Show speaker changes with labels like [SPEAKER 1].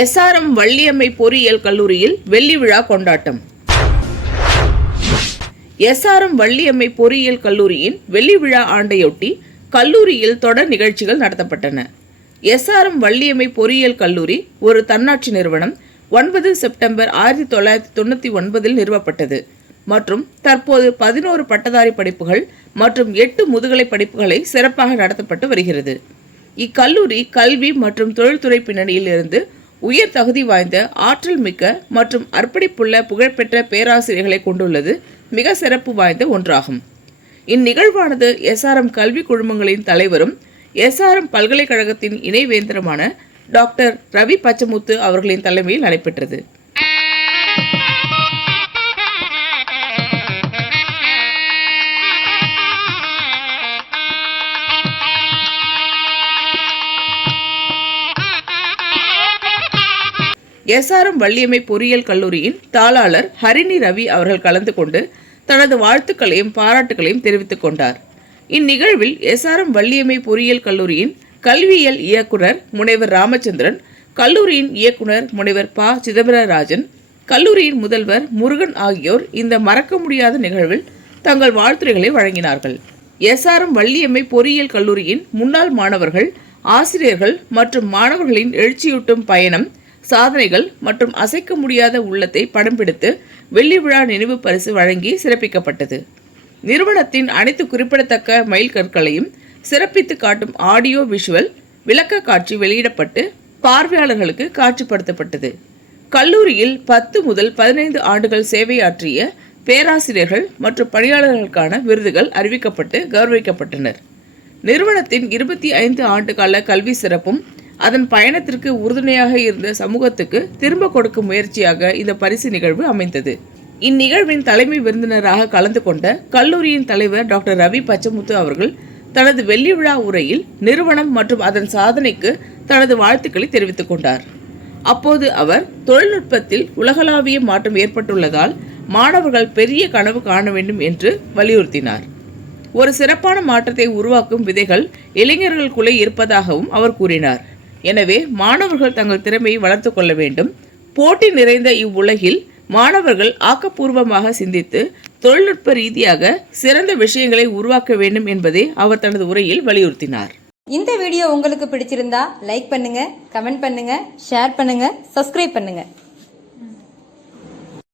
[SPEAKER 1] SRM Valliammai பொறியியல் கல்லூரியில் வெள்ளி விழா கொண்டாட்டம். எஸ்ஆர்எம் வள்ளியம்மை பொறியியல் கல்லூரியின் வெள்ளி விழா ஆண்டையொட்டி கல்லூரியில் தொடர் நிகழ்ச்சிகள் நடத்தப்பட்டன. எஸ்ஆர்எம் வள்ளியம்மை பொறியியல் கல்லூரி ஒரு தன்னாட்சி நிறுவனம் ஒன்பது செப்டம்பர் ஆயிரத்தி தொள்ளாயிரத்தி தொண்ணூற்றி ஒன்பதில் நிறுவப்பட்டது. மற்றும் தற்போது பதினோரு பட்டதாரி படிப்புகள் மற்றும் எட்டு முதுகலை படிப்புகளை சிறப்பாக நடத்தப்பட்டு வருகிறது. இக்கல்லூரி கல்வி மற்றும் தொழில்துறை பின்னணியில் இருந்து உயர் தகுதி வாய்ந்த ஆற்றல் மிக்க மற்றும் அர்ப்பணிப்புள்ள புகழ்பெற்ற பேராசிரியர்களை கொண்டுள்ளது மிக சிறப்பு வாய்ந்த ஒன்றாகும். இந்நிகழ்வானது எஸ்ஆர்எம் கல்வி குழுமங்களின் தலைவரும் எஸ்ஆர்எம் பல்கலைக்கழகத்தின் இணைவேந்தருமான டாக்டர் ரவி பச்சமுத்து அவர்களின் தலைமையில் நடைபெற்றது. எஸ்ஆர்எம் வள்ளியம்மை பொறியியல் கல்லூரியின் தாளாளர் ஹரிணி ரவி அவர்கள் கலந்து கொண்டு தனது வாழ்த்துக்களையும் பாராட்டுகளையும் தெரிவித்துக் கொண்டார். இந்நிகழ்வில் எஸ்ஆர்எம் வள்ளியம்மை பொறியியல் கல்லூரியின் கல்வியியல் இயக்குனர் முனைவர் ராமச்சந்திரன் கல்லூரியின் இயக்குனர் முனைவர் ப. சிதம்பரராஜன் கல்லூரியின் முதல்வர் முருகன் ஆகியோர் இந்த மறக்க முடியாத நிகழ்வில் தங்கள் வாழ்த்துரைகளை வழங்கினார்கள். எஸ்ஆர்எம் வள்ளியம்மை பொறியியல் கல்லூரியின் முன்னாள் மாணவர்கள் ஆசிரியர்கள் மற்றும் மாணவர்களின் எழுச்சியூட்டும் பயணம் சாதனைகள் மற்றும் அசைக்க முடியாத உள்ளத்தை படம் பிடித்து வெள்ளி விழா நினைவு பரிசு வழங்கி சிறப்பிக்கப்பட்டது. நிறுவனத்தின் அனைத்து குறிப்பிடத்தக்க மைல்கற்களையும் சிறப்பித்து காட்டும் ஆடியோ விஷுவல் விளக்க காட்சி வெளியிடப்பட்டு பார்வையாளர்களுக்கு காட்சிப்படுத்தப்பட்டது. கல்லூரியில் பத்து முதல் பதினைந்து ஆண்டுகள் சேவையாற்றிய பேராசிரியர்கள் மற்றும் பணியாளர்களுக்கான விருதுகள் அறிவிக்கப்பட்டு கௌரவிக்கப்பட்டனர். நிறுவனத்தின் இருபத்தி ஐந்து ஆண்டுகால கல்வி சிறப்பும் அதன் பயணத்திற்கு உறுதுணையாக இருந்த சமூகத்துக்கு திரும்ப கொடுக்கும் முயற்சியாக இந்த பரிசு நிகழ்வு அமைந்தது. இந்நிகழ்வின் தலைமை விருந்தினராக கலந்து கொண்ட கல்லூரியின் தலைவர் டாக்டர் ரவி பச்சமுத்து அவர்கள் தனது வெள்ளி விழா உரையில் நிறுவனம் மற்றும் அதன் சாதனைக்கு தனது வாழ்த்துக்களை தெரிவித்துக் கொண்டார். அப்போது அவர் தொழில்நுட்பத்தில் உலகளாவிய மாற்றம் ஏற்பட்டுள்ளதால் மாணவர்கள் பெரிய கனவு காண வேண்டும் என்று வலியுறுத்தினார். ஒரு சிறப்பான மாற்றத்தை உருவாக்கும் விதைகள் இளைஞர்களுக்குள்ளே இருப்பதாகவும் அவர் கூறினார். எனவே மாணவர்கள் தங்கள் திறமையை வளர்த்து கொள்ள வேண்டும். போட்டி நிறைந்த இவ்வுலகில் மாணவர்கள் ஆக்கப்பூர்வமாக சிந்தித்து தொழில்நுட்ப ரீதியாக சிறந்த விஷயங்களை உருவாக்க வேண்டும் என்பதை அவர் தனது உரையில் வலியுறுத்தினார்.
[SPEAKER 2] இந்த வீடியோ உங்களுக்கு பிடிச்சிருந்தா லைக் பண்ணுங்க கமெண்ட் பண்ணுங்க ஷேர் பண்ணுங்க சப்ஸ்கிரைப் பண்ணுங்க.